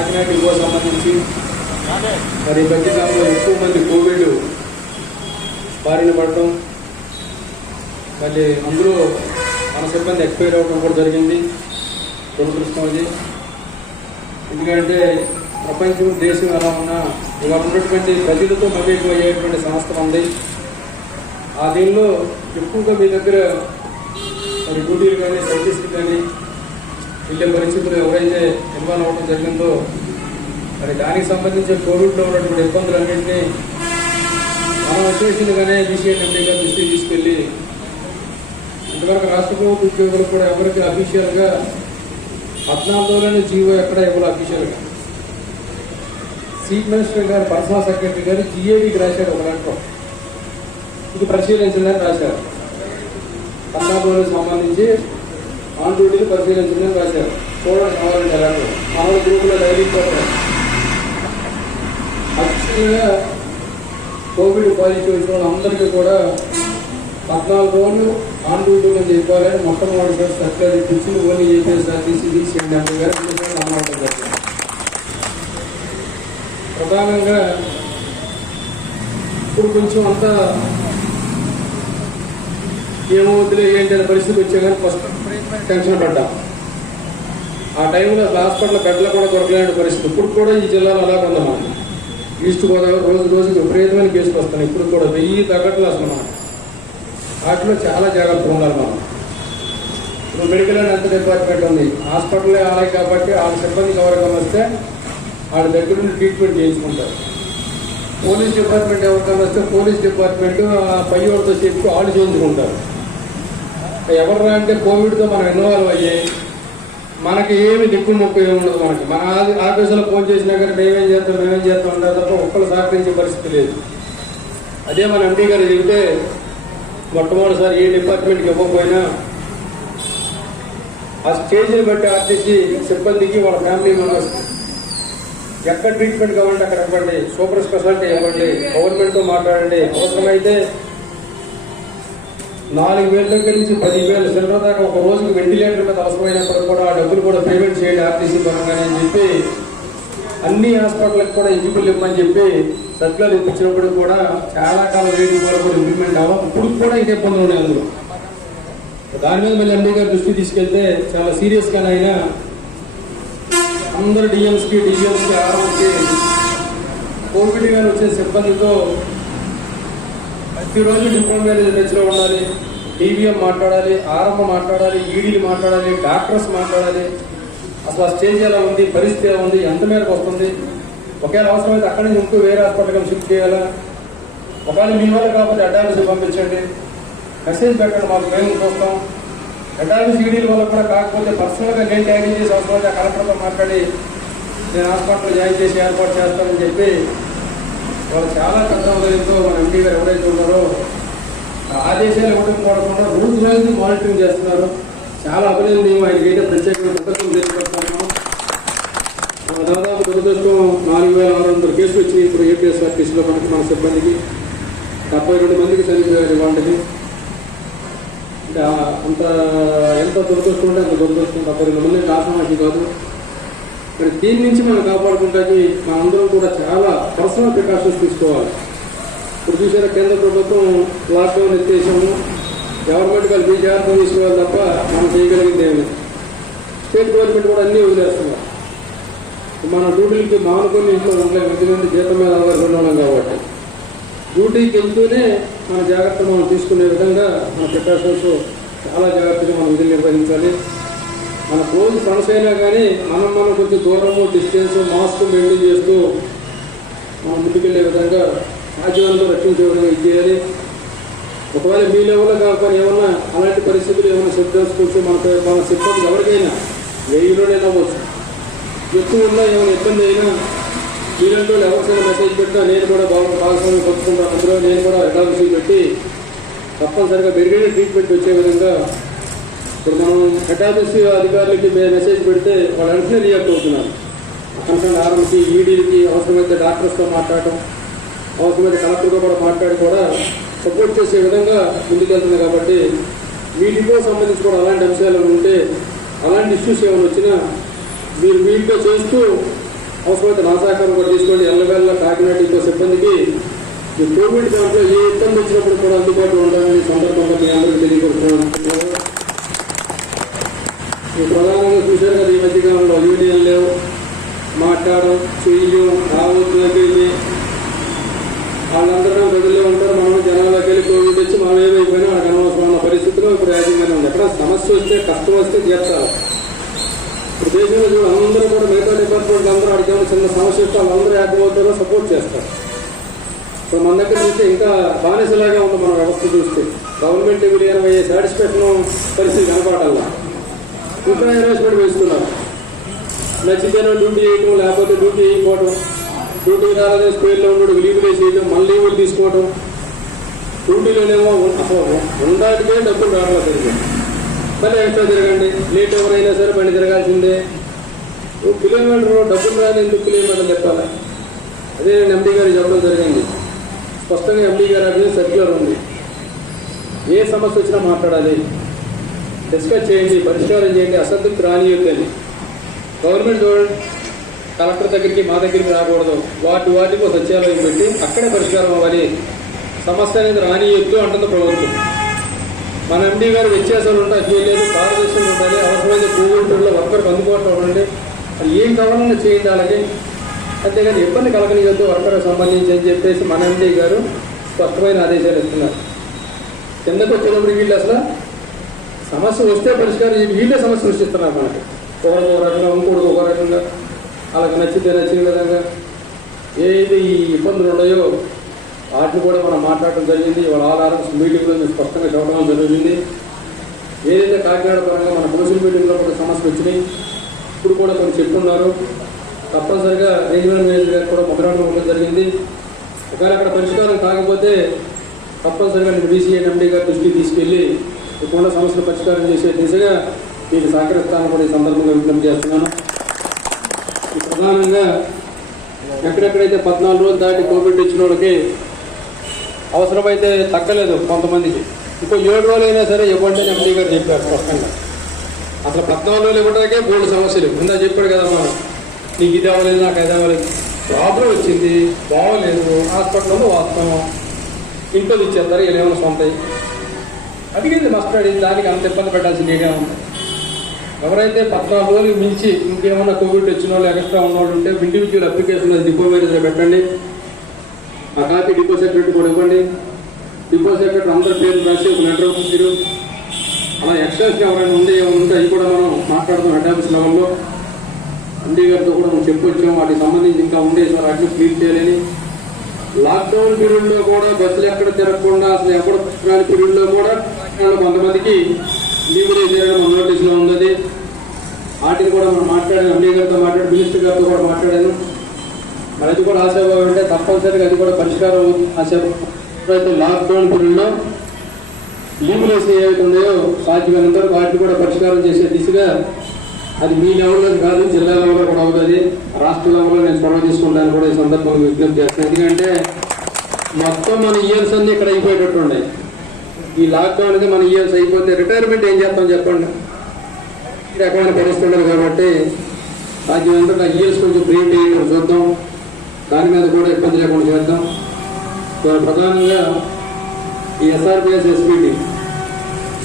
Kakinada depot సంబంధించి మరి మధ్యకాలంలో ఎక్కువ మంది కోవిడ్ బారిన పడటం, మళ్ళీ అందులో మన సిబ్బంది ఎక్స్పైర్ అవ్వడం కూడా జరిగింది. దురదృష్టం అది. ఎందుకంటే ప్రపంచం దేశం ఎలా ఉన్నా ఇవాళ ఉన్నటువంటి ప్రజలతో మమేకం అయ్యేటువంటి సంస్థ ఉంది. ఆ దీనిలో ఎక్కువగా మీ దగ్గర మరి డ్యూటీలు కానీ సైంటిస్టులు కానీ వెళ్ళే పరిస్థితులు ఎవరైతే ఇన్వాల్వ్ అవ్వడం జరిగిందో మరి దానికి సంబంధించిన కోవిడ్లో ఉన్నటువంటి ఇబ్బందులన్నింటినీ మనం వచ్చేసిందిగానే విషయాన్నిగా దృష్టికి తీసుకెళ్ళి ఇంతవరకు రాష్ట్ర ప్రభుత్వ ఉద్యోగులు కూడా ఎవరికి అఫీషియల్గా 14 జీవో ఎక్కడ ఇవ్వాలి. అఫీషియల్గా చీఫ్ మినిస్టర్ గారు పర్సనల్ సెక్రటరీ గారు జిఏడికి రాశారు ఒక లెటర్, ఇది పరిశీలించడానికి రాశారు. 14 సంబంధించి ఆన్ డ్యూటీని పరిశీలించడానికి రాశారు. చూడండి కావాలంటే అలాంటి మన గ్రూపులో డైలీ యాక్చువల్గా కోవిడ్ పాజిటివ్ వచ్చిన వాళ్ళందరికీ కూడా 14 రోజులు ఆన్ డ్యూటీ నుంచి ఇవ్వాలని మొట్టమొదటిసారి సర్కారు ఇచ్చింది. ఓన్లీ ఏపీఎస్ఆర్టీసీ CNF గారు అమలు జరిగింది. ప్రధానంగా ఇప్పుడు కొంచెం అంతా ఏమవుతుందో ఏంటి అనే పరిస్థితి వచ్చే కానీ ఫస్ట్ టెన్షన్ పడ్డాం. ఆ టైంలో హాస్పిటల్ బెడ్లు కూడా దొరకలేని పరిస్థితి. ఇప్పుడు కూడా ఈ జిల్లాలో అలా కొందాం. ఈస్ట్ గోదావరి రోజు రోజుకి విపరీతమైన కేసులు వస్తాయి. ఇప్పుడు కూడా 1000 తగ్గట్లు అసలు మనం వాటిలో చాలా జాగ్రత్తగా ఉండాలి. మనం ఇప్పుడు మెడికల్ అండ్ హెల్త్ డిపార్ట్మెంట్ ఉంది, హాస్పిటలే ఆలయ కాబట్టి వాళ్ళ సిబ్బందికి ఎవరికైనా వస్తే వాళ్ళ దగ్గర నుండి ట్రీట్మెంట్ చేయించుకుంటారు. పోలీస్ డిపార్ట్మెంట్ ఎవరికైనా వస్తే పోలీస్ డిపార్ట్మెంట్ పై వాళ్ళతో చెప్పి వాళ్ళు చేయించుకుంటారు. ఎవర్రా అంటే కోవిడ్తో మనం ఇన్వాల్వ్ అయ్యి మనకి ఏమి దిక్కు మొక్కు ఏమి ఉండదు. మన ఆఫీసులో ఫోన్ చేసినా కానీ మేమేం చేస్తాం ఉంటారు తప్ప ఒక్కరు సహకరించే పరిస్థితి లేదు. అదే మన ఎంపీ గారు చెబితే మొట్టమొదటిసారి ఏ డిపార్ట్మెంట్కి ఇవ్వకపోయినా ఆ స్టేజ్ని బట్టి ఆర్టీసీ సిబ్బందికి వాళ్ళ ఫ్యామిలీ మెంబర్స్ ఎక్కడ ట్రీట్మెంట్ కావాలంటే అక్కడ ఇవ్వండి, సూపర్ స్పెషాలిటీ ఇవ్వండి, గవర్నమెంట్తో మాట్లాడండి. అవసరమైతే 4,000 దగ్గర నుంచి 10,000 చిల్లర దాకా ఒక రోజుకి వెంటిలేటర్ మీద అవసరమైనప్పుడు కూడా ఆ డబ్బులు కూడా పేమెంట్ చేయండి ఆర్టీసీ పరంగానే అని చెప్పి అన్ని హాస్పిటల్కి కూడా ఎలిజిబుల్ ఇవ్వమని చెప్పి సర్కులర్ ఇప్పించినప్పుడు కూడా చాలా కాలం రేటింగ్ వరకు కూడా ఇంప్లిమెంట్ అవ్వాలి. ఇప్పుడు కూడా ఇంక ఇబ్బందులు ఉన్నాయి అందులో. దాని మీద మళ్ళీ ఎంపీ గారు దృష్టి తీసుకెళ్తే చాలా సీరియస్గానైనా అందరు డిఎంస్కి ఆర్ఎంకి కోవిడ్ గారు వచ్చే సిబ్బందితో ప్రతిరోజు డిప్యూటీ మేనేజర్ టచ్లో ఉండాలి, డివిఎం మాట్లాడాలి, ఆర్ఎం మాట్లాడాలి, ఈడీలు మాట్లాడాలి, డాక్టర్స్ మాట్లాడాలి. అసలు ఆ స్టేజ్ ఎలా ఉంది, పరిస్థితి ఎలా ఉంది, ఎంత మేరకు వస్తుంది, ఒకవేళ అవసరమైతే అక్కడి నుంచి ఇంకో వేరే హాస్పిటల్కి షిఫ్ట్ చేయాలా, ఒకవేళ మీ వల్ల కాకపోతే అడ్వాన్స్ పంపించండి, మెసేజ్ పెట్టండి, మాకు మేము చూస్తాం. అడ్వాన్స్ ఈడీల వల్ల కూడా కాకపోతే పర్సనల్గా నేను ట్యాగింగ్ చేసి అవసరమైతే కలెక్టర్తో మాట్లాడి నేను హాస్పిటల్లో జాయిన్ చేసి ఏర్పాటు చేస్తానని చెప్పి వాళ్ళు చాలా పెద్ద ఉదయంతో మన ఎంపీ గారు ఎవరైతే ఉన్నారో ఆదేశాలు ఇవ్వడం కాకుండా రోజు మానిటరింగ్ చేస్తున్నారు. చాలా అభినందనీయం. ఆయనకైతే ప్రత్యేకంగా కృతజ్ఞతలు తెలియజేస్తున్నాం. దాదాపు దురదృష్టం 4,600 కేసులు వచ్చినాయి ఇప్పుడు ఏపీఎస్ఆర్టీసీలో మనకి మన సిబ్బందికి 72 మందికి చనిపోయారు వాళ్ళకి. అంటే అంత ఎంత దురదృష్టం ఉంటే అంత దురదృష్టం. 72 మంది ఆత్మహత్య కాదు. మరి దీని నుంచి మనం కాపాడుకుంటానికి మనందరం కూడా చాలా పర్సనల్ ప్రికాషన్స్ తీసుకోవాలి. ఇప్పుడు చూసారా కేంద్ర ప్రభుత్వం లాక్డౌన్ ఎత్తేసాము, గవర్నమెంట్ వాళ్ళు మీ జాగ్రత్తలు తీసుకోవాలి తప్ప మనం చేయగలిగింది ఏమి. స్టేట్ గవర్నమెంట్ కూడా అన్నీ వదిలేస్తున్నారు. మన డ్యూటీలకి మానుకొని ఇంట్లో ఉండలేము, ఎందుకంటే జీతం మీద ఆధారపడి ఉన్నాం కాబట్టి. డ్యూటీకి వెళ్తూనే మన జాగ్రత్త మనం తీసుకునే విధంగా మన ప్రికాషన్స్ చాలా జాగ్రత్తగా మనం విధులు నిర్వహించాలి. మన రోజు ఫ్రెండ్స్ అయినా కానీ మనం కొంచెం దూరము డిస్టెన్స్ మాస్క్ మెయింటైన్ చేస్తూ మనం ముందుకెళ్లే విధంగా సాధ్యమంతో రక్షించే విధంగా ఇచ్చేయాలి. ఒకవేళ మీ లెవెల్లో కాకపోతే ఏమన్నా అలాంటి పరిస్థితులు ఏమైనా సిబ్బంది కూర్చో మన సిబ్బంది ఎవరికైనా 1000లోనే అవ్వచ్చు, ఎక్కువ ఉన్నా ఏమైనా ఇబ్బంది అయినా మీరంటూ ఎవరికైనా మెసేజ్ పెట్టినా నేను కూడా భాగస్వామ్యం పంచుకుంటాను. అందులో నేను కూడా అడ్వాన్స్ పెట్టి తప్పనిసరిగా మెరుగైన ట్రీట్మెంట్ వచ్చే విధంగా ఇప్పుడు మనం హెటాఫీస్ అధికారులకి మెసేజ్ పెడితే వాళ్ళు వెంటనే రియాక్ట్ అవుతున్నారు. కన్సర్న్ ఆర్ఎంకి ఈడీలకి అవసరమైతే డాక్టర్స్తో మాట్లాడటం, అవసరమైతే కలెక్టర్తో కూడా మాట్లాడి కూడా సపోర్ట్ చేసే విధంగా ముందుకెళ్తుంది. కాబట్టి వీటితో సంబంధించి కూడా అలాంటి అంశాలు ఉంటే అలాంటి ఇష్యూస్ ఏమైనా వచ్చినా మీరు వీటితో చేస్తూ అవసరమైతే నా సహకారం కూడా తీసుకోండి. ఎల్లవేళ్ళ కాకినాడ డిపో సిబ్బందికి ఈ కోవిడ్ దాంట్లో ఏ ఇబ్బంది వచ్చినప్పుడు కూడా అందుబాటులో ఉండాలని సందర్భంగా మీ అందరికీ తెలియజేస్తున్నాను. ప్రధానంగా చూశారు కదా, ఈ మధ్యకాలంలో యూనియన్ లేవు, మాట్లాడడం చెయ్యం రావద్దు అంటే వాళ్ళందరూ ప్రజల్లో ఉంటారు. మనం జనాల్లోకి వెళ్ళి కోవిడ్ వచ్చి మనం ఏమైపోయినా మనకు అనవసరం ఉన్న పరిస్థితిలో ఇప్పుడు యాజమాన్యం ఉంది. ఎక్కడ సమస్య వస్తే కష్టం వస్తే తీర్చాలి. ఇప్పుడు దేశంలో చూడ అందరూ కూడా మిగతా డిపార్ట్మెంట్ అందరూ అడిగాము చిన్న సమస్య వస్తే వాళ్ళందరూ యాక్టివ్ సపోర్ట్ చేస్తారు. ఇప్పుడు మన దగ్గర చూస్తే ఇంకా బానిసలాగా ఉంది మన వ్యవస్థ చూస్తే. గవర్నమెంట్ విలీనం అయ్యే సాటిస్ఫాక్షన్ పరిస్థితి కనపడాలా. ఇంకా ఇన్వెస్ట్మెంట్ వేస్తున్నారు. నచ్చితేనో డ్యూటీ వేయటం, లేకపోతే డ్యూటీ వేయకపోవటం, డ్యూటీ రాలేదే స్కూల్లో ఉండడు లీవులు వేసేయటం, మళ్ళీ లీవులు తీసుకోవటం. డ్యూటీలోనేమో అసలు ఉండడానికే డబ్బులు రావట్లేదు సరిగ్గా. మళ్ళీ ఎక్స్ట్రా తిరగండి, లేట్ ఎవరైనా సరే బండి తిరగాల్సిందే. కిలోమీటర్ డబ్బులు రాని ఎందుకు కిలోమీటర్లు చెప్పాలి. అదే నేను ఎంపీ గారు చెప్పడం జరిగింది. స్పష్టంగా ఎంపీ గారు అడిగిన సర్క్యులర్ ఉంది. ఏ సమస్య వచ్చినా మాట్లాడాలి, డిస్కస్ చేయండి, పరిష్కారం చేయండి, అసంతృప్తి రానియొద్దని. గవర్నమెంట్ చూడండి, కలెక్టర్ దగ్గరికి మా దగ్గరికి రాకూడదు, వాటికి సచివాలయం పెట్టి అక్కడే పరిష్కారం అవ్వాలి, సమస్య అనేది రానియొద్దు అంటుంది ప్రభుత్వం. మన ఎంపీ గారు వ్యత్యాసాలు ఉంటాయి, చేయలేదు, పారదర్శకం ఉండాలి, అవసరమైన కోవిడ్లో వర్కర్కి అందుబాటులో ఉండండి, అది ఏం కావాలన్నా చేయండి అలాగే. అంతేగాని ఇబ్బంది కలగనియొద్దు వర్కర్కి సంబంధించి అని చెప్పేసి మన ఎంపీ గారు స్పష్టమైన ఆదేశాలు ఇస్తున్నారు. కిందకు వచ్చేటప్పుడు వీళ్ళు అసలు సమస్య వస్తే పరిష్కారం వీళ్ళే సమస్య సృష్టిస్తున్నారు మనకి. ఒకరికి ఒక రకంగా, ఇంకోటికి ఒక రకంగా, వాళ్ళకి నచ్చితే నచ్చిన విధంగా ఏది ఈ ఇబ్బందులు ఉన్నాయో వాటిని కూడా మనం మాట్లాడటం జరిగింది. వాళ్ళ ఆర్ఆర్ఎస్ మీటింగ్లో మేము స్పష్టంగా చెప్పడం జరిగింది. ఏదైతే కాకినాడ పరంగా మన కౌన్సిల్ మీటింగ్లో కూడా సమస్యలు వచ్చినాయి, ఇప్పుడు కూడా కొన్ని చెప్తున్నారు. తప్పనిసరిగా రీజనల్ మేనేజర్ గారు కూడా మొదలవడం ఉండడం జరిగింది. ఒకవేళ అక్కడ పరిష్కారం కాకపోతే తప్పనిసరిగా నేను బీసీఐ ఎండీ గారి దృష్టికి తీసుకెళ్ళి ఇక్కడ సమస్యలు పరిష్కారం చేసే దిశగా మీకు సహకరిస్తానని కూడా ఈ సందర్భంగా విజ్ఞప్తి చేస్తున్నాను. ప్రధానంగా ఎక్కడెక్కడైతే 14 రోజులు దాటి కోవిడ్ ఇచ్చిన వాళ్ళకి అవసరమైతే తగ్గలేదు కొంతమందికి, ఇంకో 7 రోజులు అయినా సరే ఇవ్వండి అని ఎంపీ గారు చెప్పారు స్పష్టంగా. అసలు 14 రోజులు ఇవ్వడానికే 3 సమస్యలు ఉందా చెప్పాడు కదా. మనం నీకు ఇది అవ్వలేదు, నాకు ఇది అవ్వలేదు, ప్రాబ్లం వచ్చింది, బాగోలేదు, హాస్పిటల్లో వాస్తవం, ఇంట్లో ఇచ్చేస్తారు, ఏమైనా సొంతాయి అడిగింది మస్టడింది, దానికి అంత ఇబ్బంది పెట్టాల్సింది ఏమే ఉంది. ఎవరైతే 14 రోజులు మించి ఇంకేమన్నా కోవిడ్ వచ్చిన వాళ్ళు ఎక్స్ట్రా ఉన్నవాళ్ళు ఉంటే ఇండివిజువల్ అప్లికేషన్ డిపో మేనేజర్ పెట్టండి, ఆ కాపీ డిపో సెక్రటరీ కూడా ఇవ్వండి. డిపో సెక్రటరీ అందరి పేరు రాసి ఒక లెటర్ మీరు అలా ఎక్స్టెన్షన్ ఎవరైనా ఉంటే అవి కూడా మనం మాట్లాడుతాం. హెడ్ ఆఫీస్ లెవెల్లో ఎండీ గారితో కూడా మనం చెప్పొచ్చాం, వాటికి సంబంధించి ఇంకా ఉండే సార్ వాటిని క్లీన్ చేయాలని. లాక్డౌన్ పీరియడ్లో కూడా బస్సులు ఎక్కడ తిరగకుండా అసలు ఎక్కడ రాని పీరియడ్లో కూడా కొంతమందికి లీవులు వేసేయడం మన నోటీసులో ఉన్నది. వాటిని కూడా మనం మాట్లాడాను, ఎండీ గారితో మాట్లాడి మినిస్టర్ గారితో కూడా మాట్లాడాను. మరి అది కూడా ఆశాభావం అంటే తప్పనిసరిగా అది కూడా పరిష్కారం ఆశాభావం. లాక్డౌన్ పీరియడ్లో లీవులు వేసి ఏవైతే ఉన్నాయో సాధ్యమైనంత వరకు వాటిని కూడా పరిష్కారం చేసే దిశగా అది మీ లెవెల్లో కాదు, జిల్లా లెవెల్లో కూడా అవుతుంది, రాష్ట్ర లెవెల్లో నేను చొరవ తీసుకుంటాను కూడా ఈ సందర్భంగా విజ్ఞప్తి చేస్తాను. ఎందుకంటే మొత్తం మన ఇయర్స్ అన్నీ ఇక్కడ అయిపోయేటట్టు ఉన్నాయి. ఈ లాక్డౌన్ అనేది మన ఇయర్స్ అయిపోతే రిటైర్మెంట్ ఏం చేస్తాం చెప్పండి. ఈ రకమైన పరిస్థితి ఉండదు కాబట్టి సాధ్యమైనంత ఇయర్స్ కొంచెం బ్రేక్ చేయడం చూద్దాం, దాని మీద కూడా ఇబ్బంది లేకుండా చేద్దాం. ప్రధానంగా ఈ ఎస్ఆర్పిఎస్ ఎస్పీటీ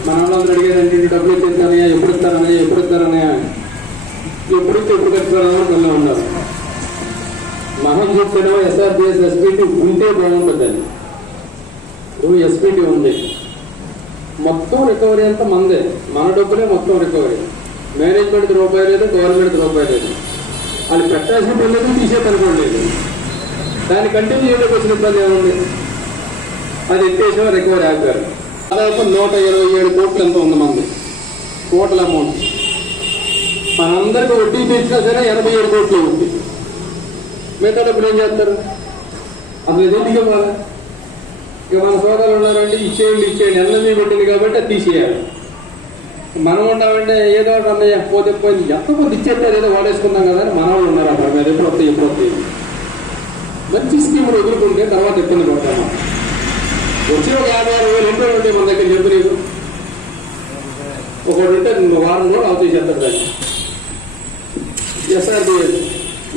మన వాళ్ళందరూ అడిగేదంటే డబ్బులు ఇచ్చేస్తానయ్యా, ఎప్పుడు ఇస్తారనయ్యా, ఎప్పుడు ఇస్తారనయ్యా, ఎప్పుడిస్తే ఎప్పుడు కట్టారని పిల్లలు ఉన్నారు. మనం చెప్తేనేమో ఎస్ఆర్పిఎస్ ఎస్పీటీ ఉంటే బాగుంటుందని. ఇప్పుడు ఎస్పీటీ ఉంది, మొత్తం రికవరీ అంతా మందే, మన డబ్బులే మొత్తం రికవరీ. మేనేజ్మెంట్ రూపాయి లేదు, గవర్నమెంట్ రూపాయి లేదు, వాళ్ళు పెట్టాల్సిన పని లేదు, తీసే పని కూడా లేదు. దాన్ని కంటిన్యూ చేయడానికి వచ్చిన ఇబ్బంది ఏముంది, అది ఎత్తేసామో రికవరీ ఆగారు. దాదాపు 127 కోట్లు ఎంత ఉంది మంది టోటల్ అమౌంట్. మనందరికీ వడ్డీ తెచ్చినా సరే 87 కోట్లు ఉంది. మిగతా డబ్బులు ఏం చేస్తారు, అసలు ఎందుకు ఇవ్వాలి? ఇక మన సోదరులు ఉన్నారంటే ఇచ్చేయండి ఎన్నమీ పెట్టింది కాబట్టి అది తీసేయాలి. మనం ఉన్నామంటే ఏదో అన్నయ్య పోతే పోయింది, ఎంత కొద్ది ఇచ్చేస్తారు, ఏదో వాడేసుకున్నాం కదా అని మన వాళ్ళు ఉన్నారు. అక్కడ మీద ఎప్పుడు వస్తాయి మంచి స్కీములు వదులుకుంటే తర్వాత ఇబ్బంది పడతాము. వచ్చిన ఒక 56,000 ఎంతో ఉంటే మన దగ్గర చెప్పు నీకు ఒకటి ఉంటే వారం రోజులు అవుతాయి చేస్తారు దాన్ని. ఎస్ఆర్బిఎస్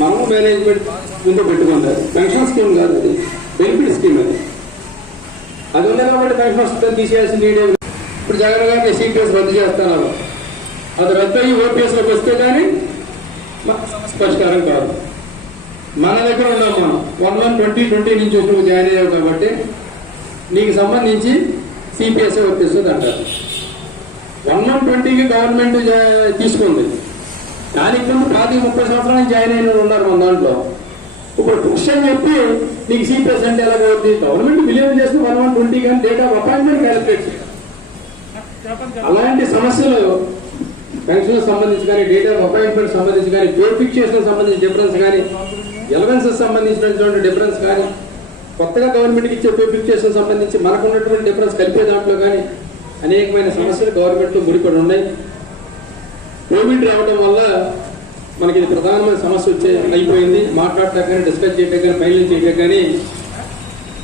మనము మేనేజ్మెంట్ ముందు పెట్టుకుంటారు. పెన్షన్ స్కీమ్ కాదు, అది బెనిఫిట్ స్కీమ్. అది ఉంది కాబట్టి పెన్షన్ వస్తుంది, తీసేయాల్సిన నీడే. ఇప్పుడు జగన్ గారిని సిపిఎస్ రద్దు చేస్తున్నారు. అది రద్దు అయ్యి ఓపీఎస్లోకి వస్తే కానీ పరిష్కారం కాదు. మన దగ్గర ఉన్నాం, మనం 1/1/2020 నుంచి వచ్చి నువ్వు జాయిన్ అయ్యావు కాబట్టి నీకు సంబంధించి సిపిఎస్ వర్తిస్తుంది అంటారు. 1/1/20కి గవర్నమెంట్ తీసుకుంది. దానికి ముందు 30 సంవత్సరాల నుంచి జాయిన్ అయిన ఉన్నారు మన దాంట్లో. ఇప్పుడు పుష్ అని చెప్పి నీకు సిపిఎస్ అంటే ఎలాగవుతుంది? గవర్నమెంట్ బిలీవ్ చేస్తే 1/1/20 కానీ డేట్ ఆఫ్ అపాయింట్మెంట్ క్యాలిక్యులేట్ చేయాలి. అలాంటి సమస్యలు పెన్షన్ సంబంధించి కానీ, డేట్ ఆఫ్ అపాయింట్మెంట్ సంబంధించి కానీ, పే ఫిక్సేషన్ సంబంధించిన డిఫరెన్స్ కానీ, ఎలవెన్సెస్ సంబంధించినటువంటి డిఫరెన్స్ కానీ, కొత్తగా గవర్నమెంట్కి ఇచ్చే పే ఫిక్సేషన్ సంబంధించి మనకు ఉన్నటువంటి డిఫరెన్స్ కలిపే దాంట్లో కానీ అనేకమైన సమస్యలు గవర్నమెంట్లో ముడిపడి ఉన్నాయి. కోవిడ్ రావడం వల్ల మనకి ఇది ప్రధానమైన సమస్య అయిపోయింది. మాట్లాడటం కానీ, డిస్కస్ చేయటం కానీ, ఫైనల్ చేయటం కానీ,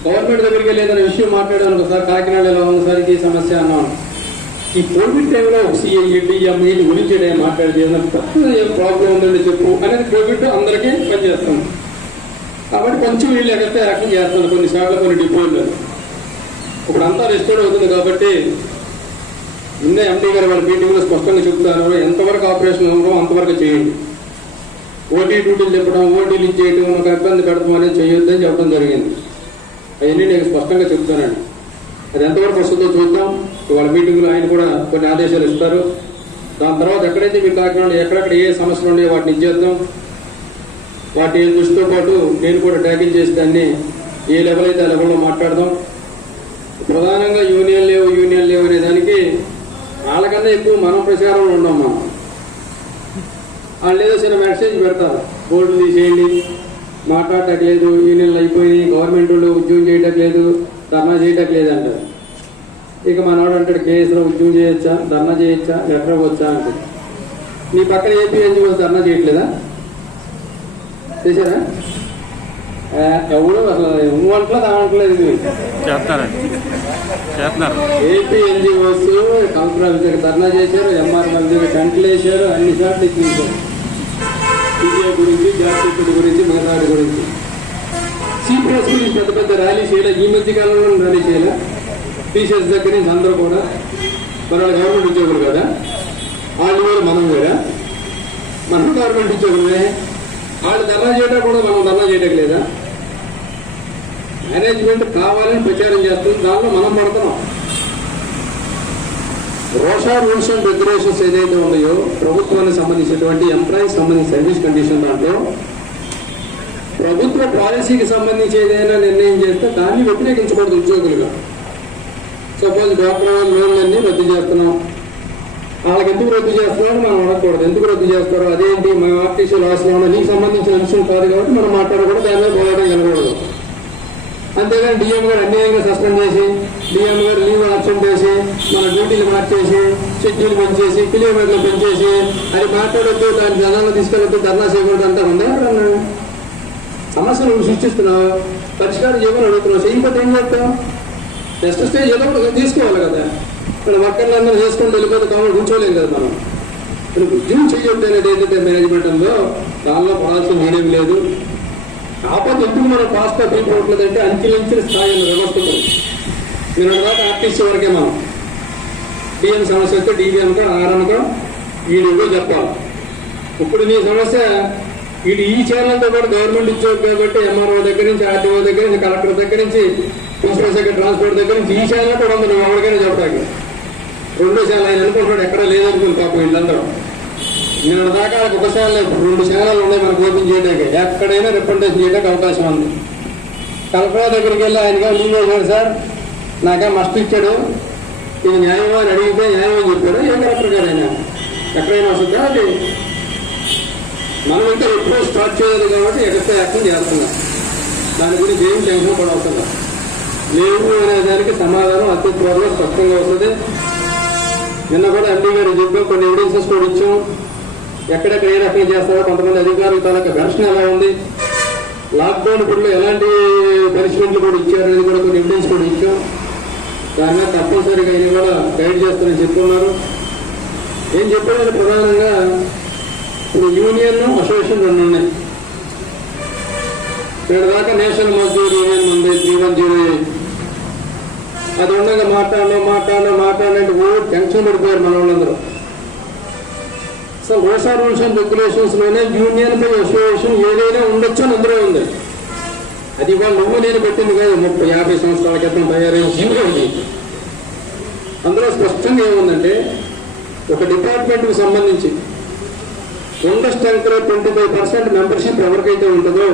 గవర్నమెంట్ దగ్గరికి వెళ్ళేదన్న విషయం మాట్లాడాను ఒకసారి. కాకినాడలో ఉన్నసారికి ఈ సమస్య అన్నాను. ఈ కోవిడ్ టైంలో సిఐడి గురించి మాట్లాడితే ఏం ప్రాబ్లం ఉందండి చెప్పు అనేది కోవిడ్ అందరికీ పనిచేస్తుంది. కాబట్టి కొంచెం వీళ్ళు ఎక్కడితే యాక్షన్ చేస్తున్నారు కొన్నిసార్లు కొన్ని డిపోలు. ఇప్పుడు అంతా రెస్టోర్ అవుతుంది కాబట్టి నిన్న ఎండీ గారు వాళ్ళ మీటింగ్లో స్పష్టంగా చెప్తారు, ఎంతవరకు ఆపరేషన్ ఉందో అంతవరకు చేయండి. ఓటీ డ్యూటీలు చెప్పడం, ఓటీలు చేయడం, ఒక ఇబ్బంది పెడతాం అనేది చేయొద్దని చెప్పడం జరిగింది. అవన్నీ నేను స్పష్టంగా చెప్తానండి. అది ఎంతవరకు వస్తుందో చూద్దాం. వాళ్ళ మీటింగ్లో ఆయన కూడా కొన్ని ఆదేశాలు ఇస్తారు. దాని తర్వాత ఎక్కడైతే మీ కాకినాడలో ఎక్కడెక్కడ ఏ సమస్యలు ఉన్నాయో వాటిని ఇచ్చేద్దాం. వాటి దృష్టితో పాటు నేను కూడా ట్యాకిల్ చేసి దాన్ని ఏ లెవెల్ అయితే ఆ లెవెల్లో మాట్లాడదాం. ప్రధానంగా యూనియన్ లేవు అనే దానికి వాళ్ళకన్నా ఎక్కువ మనం ప్రచారంలో ఉన్నాం. వాళ్ళు ఏదో చిన్న మెసేజ్ పెడతారు, బోర్డులు తీసేయండి, మాట్లాడటట్లేదు, యూనియన్లు అయిపోయి, గవర్నమెంట్ వాళ్ళు ఉద్యోగం చేయటట్లేదు, ధర్నా చేయటట్లేదు అంటారు. ఇక మనవాడు అంటాడు, కేసులో ఉద్యోగం చేయొచ్చా, ధర్నా చేయొచ్చా, లెటర్ వచ్చా అంటాడు. నీ పక్కన ఏపీ ఎన్జిఓస్ ధర్నా చేయట్లేదా? చేశారా? ఎవరు అసలు ఇవ్వట్లా దాంట్లేదు. ఏపీ ఎన్జిఓస్ కలెక్టర్ ఆఫీస్ దగ్గర ధర్నా చేశారు, ఎంఆర్ దగ్గర టెంట్లు వేశారు, అన్ని సార్లు ఎక్కించారు. టీజే గురించి, జాబ్ సెక్యూరిటీ గురించి, మిగతాడి గురించి. సిపిఎస్ గురించి పెద్ద పెద్ద ర్యాలీ చేయలేదు. ఈ మధ్య కాలంలో ర్యాలీ చేయలే. టీచర్స్ దగ్గర నుంచి అందరూ కూడా మన గవర్నమెంట్ ఉద్యోగులు కదా, వాళ్ళు వేరు మనం వేరా, మనం గవర్నమెంట్ ఉద్యోగులే. వాళ్ళు ధర్నా చేయడం కూడా మనం ధర్నా చేయడం లేదా? మేనేజ్మెంట్ కావాలని ప్రచారం చేస్తుంది, దానిలో మనం పడుతున్నాం. రూల్స్ అండ్ రెగ్యులేషన్స్ ఏదైతే ఉన్నాయో ప్రభుత్వానికి సంబంధించినటువంటి ఎంప్లాయీకి సంబంధించిన సర్వీస్ కండిషన్ దాంట్లో ప్రభుత్వ పాలసీకి సంబంధించి ఏదైనా నిర్ణయం చేస్తే దాన్ని వ్యతిరేకించకూడదు ఉద్యోగులుగా. సపోజ్ డాక్టర్ లోన్లన్నీ రద్దు చేస్తున్నాం, వాళ్ళకి ఎందుకు రద్దు చేస్తున్నామని మనం అడగకూడదు. ఎందుకు రద్దు చేస్తారో, అదేంటి మా ఆర్టీసీ లాస్లో ఉన్న నీకు సంబంధించిన అంశం కాదు కాబట్టి మనం మాట్లాడకూడదు, దాని మీద పోరాటం కలగకూడదు. అంతేగాని డిఎం గారు అన్యాయంగా సస్పెండ్ చేసి, డిఎం గారు లీవ్ అబ్సెంట్ చేసి, మన డ్యూటీలు మార్చేసి, షెడ్యూల్ పెంచేసి, కిలోమీటర్లు పెంచేసి, అది మాట్లాడొద్దు, దాని జనాలను తీసుకెళ్ళొద్దు, ధర్నా చేయకూడదు అంటే ఉందా? సమస్యలు నువ్వు సృష్టిస్తున్నావు, పరిష్కారం చేయమని అడుగుతున్నావు. చేయకపోతే ఏం చేస్తావు? నెక్స్ట్ స్టేజ్ ఏదో తీసుకోవాలి కదా. ఇక్కడ వర్కర్లు అందరూ చేసుకుంటూ వెళ్ళిపోతే కావాలి, కూర్చోలేము కదా మనం. ఇప్పుడు ఉద్యోగం చేయొద్దు అనేది ఏదైతే మేనేజ్మెంట్ ఉందో దానిలో పడాల్సిన మీడియం లేదు. కాకపోతే ఎందుకు మనం ఫాస్ట్గా తీసుకోవట్లేదంటే అంచెలంచెల స్థాయి వ్యవస్థ. మీరు దాకా ఆర్టీసీ వరకే మనం డిఎం సమస్య వస్తే డిబిఎంకో, ఆర్ఎంకో, ఈడీకో చెప్పాలి. ఇప్పుడు నీ సమస్య వీడు ఈ ఛానల్తో పాటు గవర్నమెంట్ ఉద్యోగం కాబట్టి ఎంఆర్ఓ దగ్గర నుంచి, ఆర్టీఓ దగ్గర నుంచి, కలెక్టర్ దగ్గర నుంచి, ప్రిన్సిపల్ సెక్రటరీ ట్రాన్స్పోర్ట్ దగ్గర నుంచి ఈ ఛానల్ కూడా ఉంది. నువ్వు ఎవరికైనా చెప్పడానికి రెండో ఛానల్ ఆయన అనుకుంటున్నాడు, ఎక్కడ లేదనుకుని పాపం వీళ్ళందరూ. నిన్న దాకా ఒక ఛానల్, 2 ఛానల్ ఉన్నాయి మనకు ఓపెన్ చేయడానికి. ఎక్కడైనా రిప్రజెంటేషన్ చేయడానికి అవకాశం ఉంది. కలెక్టర్ దగ్గరికి వెళ్ళి ఆయనగా లీవ్ వేశాడు, సార్ నాకే మస్ట్ ఇచ్చాడు, ఇది న్యాయమో అని అడిగితే న్యాయం అని చెప్పాడు. ఏం కలెక్టర్ గారు ఆయన ఎక్కడైనా వస్తుందా? అది మనం ఇంకా ఎప్పుడో స్టార్ట్ చేయలేదు కాబట్టి ఎక్కడ యాక్షన్ చేస్తున్నాం. దాని గురించి ఏం టెన్షన్ కూడా అవుతుందా? లేవు అనే దానికి సమాధానం అతి త్వరలో స్పష్టంగా వస్తుంది. నిన్న కూడా ఎంపీ గారు చెప్పాం, కొన్ని ఎవిడెన్సెస్ కూడా ఇచ్చాం. ఎక్కడెక్కడ ఏ రకంగా చేస్తారో కొంతమంది అధికారుల తాలూకా ఘర్షణ ఎలా ఉంది, లాక్డౌన్ ఇప్పుడు ఎలాంటి పనిష్మెంట్లు కూడా ఇచ్చారనేది కూడా కొన్ని ఎవిడెన్స్ కూడా ఇచ్చాం. దాని మీద తప్పనిసరిగా ఇది కూడా గైడ్ చేస్తారని చెప్తున్నారు. ఏం చెప్పారంటే ప్రధానంగా ఇప్పుడు యూనియన్, అసోసియేషన్ 2 ఉన్నాయి. ఇక్కడ దాకా నేషనల్ మజ్దూర్ యూనియన్ ఉంది 3108. అది ఉండగా మాట్లాడంటే టెన్షన్ పడిపోయారు మన వాళ్ళందరూ. అసలు ఓషా రూల్స్ అండ్ రెగ్యులేషన్స్ లోనే యూనియన్ పై అసోసియేషన్ ఏదైనా ఉండొచ్చు అని అందులో ఉంది. అది ఇవాళ నువ్వు నేను పెట్టింది కాదు, 50 సంవత్సరాల క్రితం తయారైన జీవోది. అందులో స్పష్టంగా ఏముందంటే, ఒక డిపార్ట్మెంట్కి సంబంధించి ఉన్న స్ట్రెంగ్త్లో 25% మెంబర్షిప్ ఎవరికైతే ఉంటుందో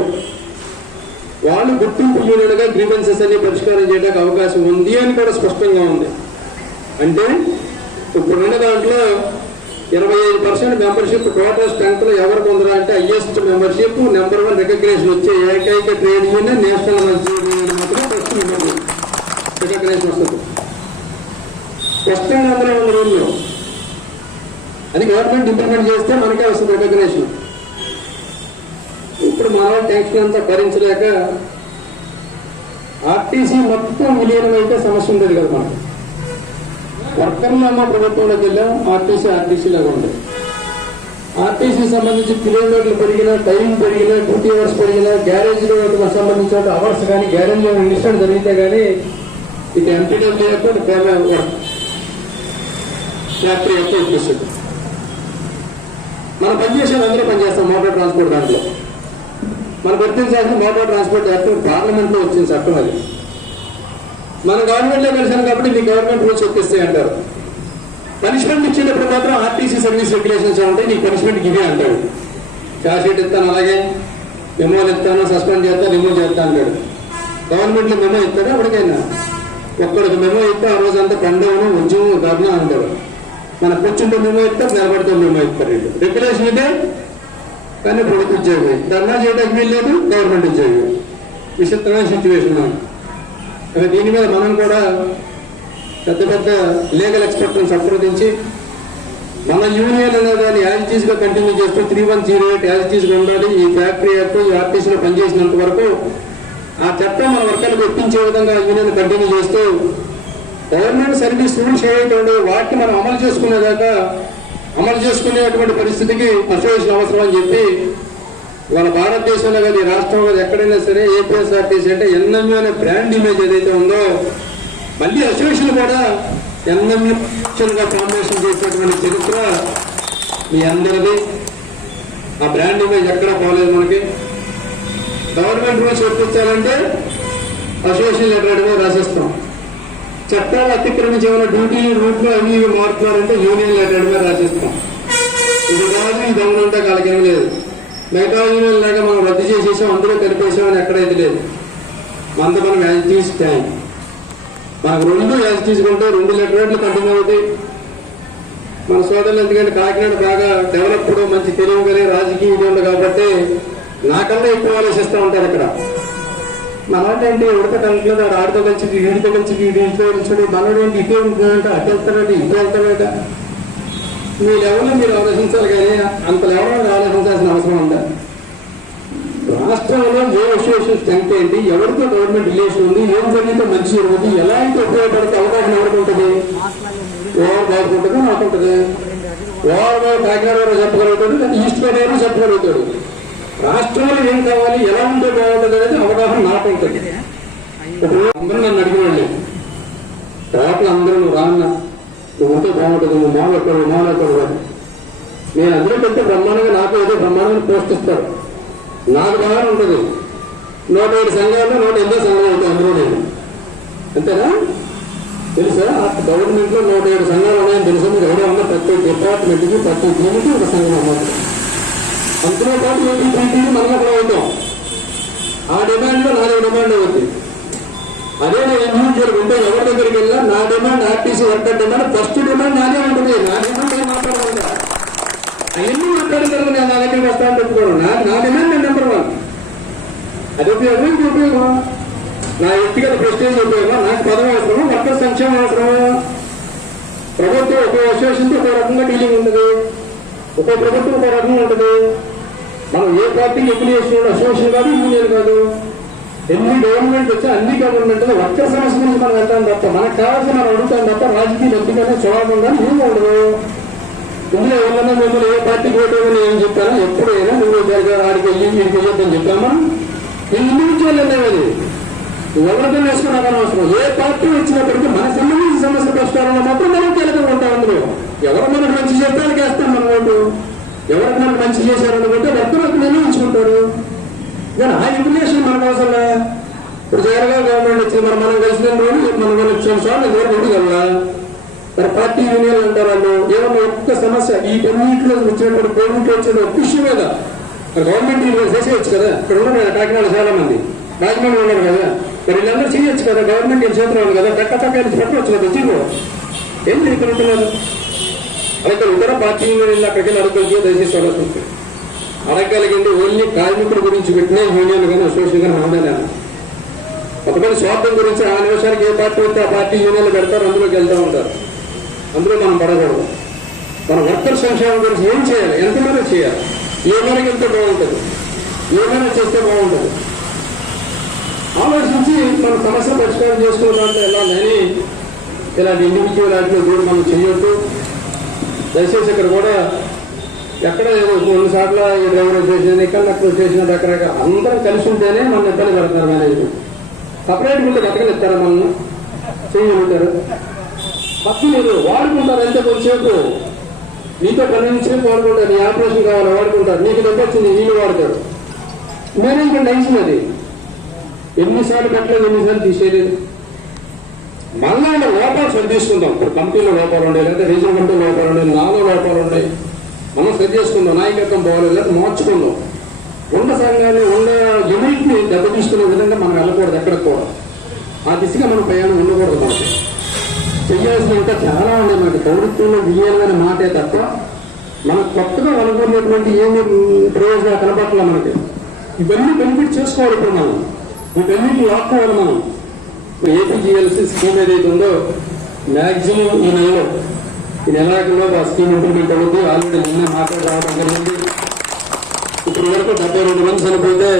వాళ్ళు గుర్తింపు యూనియన్గా గ్రీవెన్సెస్ అన్ని పరిష్కారం చేయడానికి అవకాశం ఉంది అని కూడా స్పష్టంగా ఉంది. అంటే ఇప్పుడున్న దాంట్లో 25% మెంబర్షిప్ టోటల్ స్ట్రెంగ్త్లో ఎవరికి ఉందా అంటే హైయెస్ట్ మెంబర్షిప్ నెంబర్ 1 రికగ్నేషన్ వచ్చే ఏకైక trade union national Mazdoor union మాత్రం ఫస్ట్ రికగ్నేషన్ వస్తుంది. స్పష్టంగా అందులో ఉన్న రూల్లో అది గవర్నమెంట్ ఇంప్లిమెంట్ చేస్తే మనకే వస్తుంది రికగ్నేషన్. ఇప్పుడు మన టెన్షన్ అంతా భరించలేక ఆర్టీసీ మొత్తం విలీనం అయితే సమస్య ఉండేది కదా. మనకు వర్కర్లు అమ్మ ప్రభుత్వంలోకి వెళ్ళాం, ఆర్టీసీలాగా ఉండేది. ఆర్టీసీ సంబంధించి కిలోమీటర్లు పెరిగినా, టైం పెరిగినా, డ్యూటీ అవర్స్ పెరిగినా, గ్యారేజ్లో సంబంధించిన అవర్స్ కానీ గ్యారేజ్ ఇన్సిడెంట్ జరిగితే కానీ ఇటు ఎంపీడబ్ల్యూ యొక్క ఫ్యాక్టరీ యొక్క ఇప్పిస్తుంది. మనం పనిచేసేది అందరూ పనిచేస్తాం మోటార్ ట్రాన్స్పోర్ట్ దాంట్లో. మనం గుర్తించాల్సిన మోటార్ ట్రాన్స్పోర్ట్ యాక్ట్ పార్లమెంట్లో వచ్చింది చట్టం. అది మన గవర్నమెంట్లో కలిసాను కాబట్టి మీ గవర్నమెంట్ రూల్స్ ఎక్కిస్తాయి అంటారు. పనిష్మెంట్ ఇచ్చినప్పుడు మాత్రం ఆర్టీసీ సర్వీస్ రెగ్యులేషన్స్ ఉంటాయి, నీకు పనిష్మెంట్కి ఇవే అంటాడు. ఛార్జ్ షీట్ ఇస్తాను, అలాగే మెమోలు ఇస్తాను, సస్పెండ్ చేస్తాను, రిమూవ్ చేస్తాను అంటాడు. గవర్నమెంట్లో మెమో ఇస్తారా అప్పటికైనా? ఒక్కడికి మెమో ఇస్తే ఆ రోజంతా పండుగను ఉద్యమం ధర్నా అంటారు. మన కూర్చుంటే మెమో ఇస్తారు, నిలబడితే మెమో ఇస్తారు. రెగ్యులేషన్ ఇదే కానీ ప్రభుత్వ ఉద్యోగం, ధర్నా చేయడానికి వీల్లేదు, గవర్నమెంట్ ఉద్యోగం. విచిత్రమైన సిచ్యువేషన్. కానీ దీని మీద మనం కూడా పెద్ద లీగల్ ఎక్స్పర్ట్ని సంప్రదించి మన యూనియన్ అనేదాన్ని యాజిటీస్గా కంటిన్యూ చేస్తూ 3108 యాజిటీస్గా ఉండాలి. ఈ ఫ్యాక్టరీ యాక్ట్ ఈ ఆర్టీసీలో పనిచేసినంత వరకు ఆ చట్టం మన వర్కర్లకు ఒప్పించే విధంగా యూనియన్ కంటిన్యూ చేస్తూ గవర్నమెంట్ సర్వీస్ రూల్స్ ఏవైతే ఉండవు వాటిని మనం అమలు చేసుకునేటువంటి పరిస్థితికి అసోసియేషన్ అవసరం అని చెప్పి వాళ్ళ భారతదేశంలో కానీ రాష్ట్రంలో కానీ ఎక్కడైనా సరే ఏపీఎస్ఆర్టీసీ అంటే ఎన్ఎంయూ అనే బ్రాండ్ ఇమేజ్ ఏదైతే ఉందో మళ్ళీ అసోసియేషన్ కూడా ఎన్ఎంయూగా ఫార్మేషన్ చేసేటువంటి చరిత్ర మీ అందరిది. ఆ బ్రాండ్ ఇమేజ్ ఎక్కడా పోలేదు మనకి. గవర్నమెంట్ రూల్స్ ఒప్పించాలంటే అసోసియేషన్ లెటర్ రాసిస్తాం. చట్టాలు అతిక్రమించి ఏమైనా డ్యూటీ రూట్లో అవి మారుతున్నారంటే యూనియన్ లెటర్ రాసిస్తాం. ఇది కాదు, ఇది అవునంటే వాళ్ళకేం లేదు. మిగతా యూనియన్ లాగా మనం రద్దు చేసేసాం, అందులో కలిపేసామని ఎక్కడైతే లేదు. మనతో మనం యాజిటీస్ ట్యాంక్ మనకు 2 యాజ్ తీసుకుంటే 2 లెటరేట్లు కంటిన్యూ అవుతాయి. మన సోదరులు ఎందుకంటే కాకినాడ బాగా డెవలప్డ్ మంచి తెలివి కలిగి రాజకీయ ఇది ఉంది కాబట్టి నాకన్నా ఎక్కువ ఆలోచిస్తూ ఉంటారు ఇక్కడ. మనోటేంటి ఉడత కలట్లేదు, ఆడితో కలిసి వీడితో కలిసి ఇంట్లో కలిసి మనోడు ఏంటి ఇటే ఉంటుందంటే అటు వెళ్తాడంటే ఇటు వెళ్తాడట. మీ లెవెల్లో మీరు ఆలోచించాలి కానీ అంత లెవెల్లో ఆలోచించాల్సిన అవసరం ఉందా? రాష్ట్రంలో ఏ అసోసియేషన్ స్ట్రెంగ్త్ ఏంటి, ఎవరితో గవర్నమెంట్ రిలేషన్ ఉంది, ఏం జరిగితే మంచి జరుగుతుంది, ఎలా అయితే ఉపయోగపడితే అవకాశం ఎవరికి ఉంటుంది? ఓవర్ బాబుకు ఉంటుంది, నాకు ఉంటుంది. ఓవర్ బాబు కాకినాడ చెప్పగలుగుతాడు, లేదా ఈస్ట్ గోదావరి చెప్పగలుగుతాడు. రాష్ట్రంలో ఏం కావాలి, ఎలా ఉంటే బాగుంటుంది అనేది అవగాహన నాకు ఉంటుంది. ఇప్పుడు అందరూ నన్ను అడిగినండి, టోటల్ అందరూ నువ్వు రాన్న నువ్వు ఉంటే బాగుంటుంది, నువ్వు మాట్లాడతాడు కాదు. నేను అందరూ పెడితే బ్రహ్మాండంగా నాకు ఏదో బ్రహ్మాండంగా పోస్ట్ ఇస్తాడు, నాకు బాగానే ఉంటుంది. 107 సంఘాల్లో 108 సంఘాలు అవుతాయి అందులో. నేను అంతేనా? తెలుసా? గవర్నమెంట్లో 107 సంఘాలు ఉన్నాయని తెలుసా? మీరు ఎవరో ఉన్న ప్రతి డిపార్ట్మెంట్కి ప్రతి దీనికి ఒక సంఘం అన్నమాట. అందులో పాటు ఏపీ మనం అక్కడ అవుతాం. ఆ డిమాండ్లో నాలుగు డిమాండ్ అవుతుంది. అదే నేను ఇండివిజువల్ ఉంటే ఎవరి దగ్గరికి వెళ్ళా నా demand RTC worker demand first demand నాదే ఉంటుంది. నా డిమాండ్ ఏం మాట్లాడకుండా అవన్నీ మాట్లాడిన తర్వాత నేను నా దగ్గరికి వస్తాను పెట్టుకోను. నా డిమాండ్ నేను నెంబర్ 1. అది ఉపయోగం, ఇది ఉపయోగం. నా వ్యక్తిగత ప్రెస్టేజ్ ఉపయోగం, నాకు పదవి అవసరమా, వర్కర్ సంక్షేమం అవసరమా? ప్రభుత్వం ఒక్కో అసోసియేషన్తో ఒక రకంగా డీలింగ్ ఉంటుంది, ఒక్కో ప్రభుత్వం ఒక రకంగా ఉంటుంది. మనం ఏ పార్టీకి ఎఫిలియేషన్ అసోసియేషన్ కాదు, యూనియన్ కాదు. ఎన్ని గవర్నమెంట్ వచ్చా అన్ని గవర్నమెంట్ వర్కర్ సమస్య గురించి మనం వెళ్తాం తప్ప, మనకు కావాల్సిన మనం అడుగుతాం తప్ప రాజకీయ లబ్ధిగానే స్వభావం కానీ ఏమి ఉండదు. ఇందులో ఏమన్నా మిమ్మల్ని ఏ పార్టీకి ఓటేమని ఏం చెప్పారా? ఎప్పుడైనా నువ్వు ఆడికి వెళ్ళి వీడికి వెళ్ళొద్దని చెప్పామా? ఇండివిజువల్ అనేవి ఎవరితో వేసుకున్నా అవసరం. ఏ పార్టీ వచ్చినప్పటికీ మనకు సంబంధించిన సమస్య పరిష్కారంలో మాత్రం మనం కీలకంగా ఉంటాం. అందులో ఎవరు మనకు మంచి చేస్తానికి వేస్తాం మన ఓటు. ఎవరికి మనకు మంచి చేశారనుకుంటే భక్తులకు నిర్ణయించుకుంటారు. కానీ ఆ ఇన్ఫర్మేషన్ మనకు అవసరం. ఇప్పుడు జగన్ గవర్నమెంట్ వచ్చింది, మనం కలిసిన రోజు మనం వచ్చిన సార్లు ఎవరు ఉండగలరా? మరి పార్టీ యూనియన్ అంటారు వాళ్ళు. ఏమన్నా ఒక్క సమస్య ఈ పెన్నింట్లో వచ్చినప్పుడు గవర్నమెంట్ వచ్చిన ఒక్క విషయం మీద మరి గవర్నమెంట్ యూనియన్ చేసేయచ్చు కదా. ఇక్కడ ఉన్నారు కాకినాడ చాలా మంది, రాజమండ్రి ఉన్నారు కదా. మరి వీళ్ళందరూ చేయొచ్చు కదా. గవర్నమెంట్ చేతులు ఉంది కదా, పెట్టవచ్చు కదా. జీవో ఏంటి ఇక్కడ ఉంటున్నారు? అలాగే ఇతర పార్టీ యూనియన్లు అక్కడికి అడగలిగి దయచేసి అడగచ్చు. అడగలిగింది ఓన్లీ కార్మికుల గురించి పెట్టిన యూనియన్ కానీ అసోసియేషన్ కానీ ఆదాయ కొంతమంది స్వార్థం గురించి ఆ నిమిషానికి ఏ పార్టీ వస్తే ఆ పార్టీ యూనియన్లు పెడతారు, అందులోకి వెళ్తూ ఉంటారు. అందులో మనం పడకూడదు. మన వర్కర్ సంక్షేమం గురించి ఏం చేయాలి, ఎంతమంది చేయాలి, ఏమైనా వెళ్తే బాగుంటుంది, ఏమైనా చేస్తే బాగుంటుంది ఆలోచించి మన సమస్య పరిష్కారం చేసుకున్న దాంట్లో వెళ్ళాలని. ఇలాంటి ఇండివిజువల్ వాటిలో కూడా మనం చేయొద్దు. దయచేసి ఇక్కడ కూడా ఎక్కడ ఏదో కొన్నిసార్లు ఈ డ్రైవర్ చేసింది, కండక్టర్ చేసిన రకరకాల అందరం కలిసి ఉంటేనే మనం ఇబ్బంది పడతారు. మేనేజ్మెంట్ సపరేట్ ఉంటే బతకలు ఇస్తారా, మనం చేయమంటారు. భక్తి లేదు, వాడుకుంటారు. అంతే కొంచెంసేపు నీతో 12 నిమిషాలు వాడుకుంటారు. నీ ఆపరేషన్ కావాలి వాడుకుంటారు. నీకు దెబ్బ వచ్చింది వీళ్ళు వాడతారు. మేనేజ్మెంట్ అయినది ఎన్నిసార్లు కట్టలేదు, ఎన్నిసార్లు తీసేయలేదు. మళ్ళా లోపాలు సరి తీసుకుందాం. ఇప్పుడు కంపెనీలో లోపాలు ఉన్నాయి, లేదా రీజనల్ కంపెనీలో లోపాలు ఉన్నాయి, నాలో లోపాలు ఉన్నాయి. మనం సరి చేసుకుందాం. నాయకత్వం బాగోలేదు లేదా మార్చుకుందాం. ఉండ సంఘాన్ని ఉండ యూనిట్ని దెబ్బతీసుకునే విధంగా మనం వెళ్ళకూడదు. ఎక్కడికి కూడా ఆ దిశగా మన ప్రయాణం ఉండకూడదు. మనకి చేయాల్సిన ఇంకా చాలా ఉన్నాయి. మనకి పౌరత్వంలో విజయాలనే మాటే తప్ప మనకు కొత్తగా అనుకున్నటువంటి ఏమి ప్రయోజనాలు కనపట్ల. మనకి ఇవన్నీ బెనిఫిట్ చేసుకోవాలి. ఇప్పుడు మనం వీటన్నింటినీ లాక్కోవాలి. మనం ఏపీజీఎల్సీ స్కీమ్ ఏదైతే ఉందో మ్యాక్సిమం ఈ నెలలో ఆ స్కీమ్ ఇంప్లిమెంట్ అవుతుంది. ఆల్రెడీ నిన్న మాట్లాడి రావడం జరిగింది. ఇప్పుడు వరకు 72 మంది చనిపోతే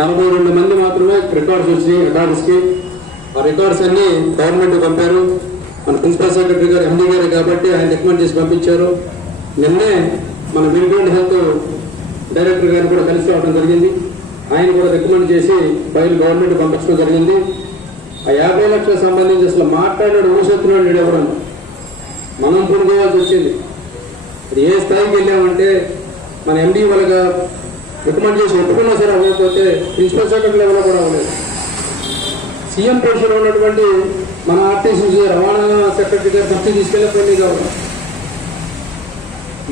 42 మంది మాత్రమే రికార్డ్స్ వచ్చినాయి. రికార్డ్స్కి ఆ రికార్డ్స్ అన్ని గవర్నమెంట్ పంపారు. మన ప్రిన్సిపల్ సెక్రటరీ గారు ఎండీ గారు కాబట్టి ఆయన రికమెండ్ చేసి పంపించారు. నిన్నే మన మిలిటెంట్ హెల్త్ డైరెక్టర్ గారిని కూడా కలిసి రావడం జరిగింది. ఆయన కూడా రికమెండ్ చేసి ఫైల్ గవర్నమెంట్ పంపించడం జరిగింది. ఆ 50 లక్షలకు సంబంధించి అసలు మాట్లాడాడు ఊసెత్తున్నాడు ఎవరన్నా మనం పొందుకోవాల్సి వచ్చింది. అది ఏ స్థాయికి వెళ్ళామంటే మన ఎండీ వాళ్ళగా రికమెండ్ చేసి ఒప్పుకున్నా సరే అవ్వకపోతే ప్రిన్సిపల్ సెక్రటరీ లెవెల్లో కూడా అవ్వలేదు. సీఎం పొజిషన్లో ఉన్నటువంటి మన ఆర్టీసీ రవాణా సెక్రటరీ గారు దృష్టి తీసుకెళ్ళిపోయింది కావాలి.